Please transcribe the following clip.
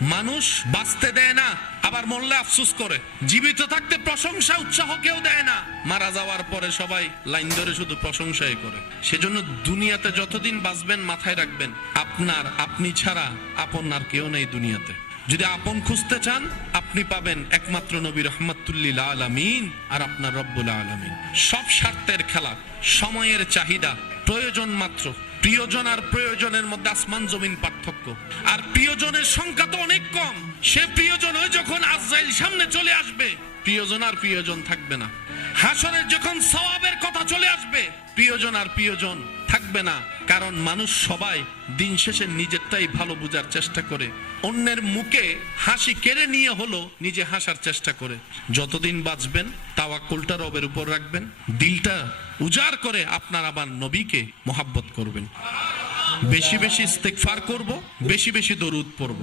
মানুষ বাঁচতে দেয় না, আবার মরলে আফসোস করে। জীবিত থাকতে প্রশংসা উৎসাহ কেউ দেয় না, মারা যাওয়ার পরে সবাই লাইন ধরে শুধু প্রশংসাই করে। সেজন্য দুনিয়াতে যতদিন বাঁচবেন মাথায় রাখবেন, আপনি ছাড়া আপন আর কেউ নেই দুনিয়াতে। যদি আপন খুঁজতে চান, আপনি পাবেন একমাত্র নবী রহমাতুল্লিল আলামিন আর আপনার রব্বুল আলামিন। সব স্বার্থের খেলা, সময়ের চাহিদা, প্রয়োজন মাত্র। প্রিয়জন আর প্রয়োজনের মধ্যে আসমান জমিন পার্থক্য। আর প্রিয়জনের সংখ্যা তো অনেক কম। সে প্রিয়জন যখন আজরাইল সামনে চলে আসবে, প্রিয়জন আর প্রিয়জন থাকবে না। হাসরের যখন সওয়াবের কথা চলে আসবে, প্রিয়জন আর প্রিয়জন থাকবে না। কারণ মানুষ সবাই দিন শেষে নিজেরটাই ভালো বোঝার চেষ্টা করে, অন্যের মুখে হাসি কেড়ে নিয়ে হলো নিজে হাসার চেষ্টা করে। যতদিন বাঁচবেন তাওয়াক্কুলটা রবের উপর রাখবেন, দিলটা উজাড় করে আপনার আবার নবীকে মহাব্বত করবেন। বেশি বেশি ইস্তেগফার করব, বেশি বেশি দরুদ পড়ব।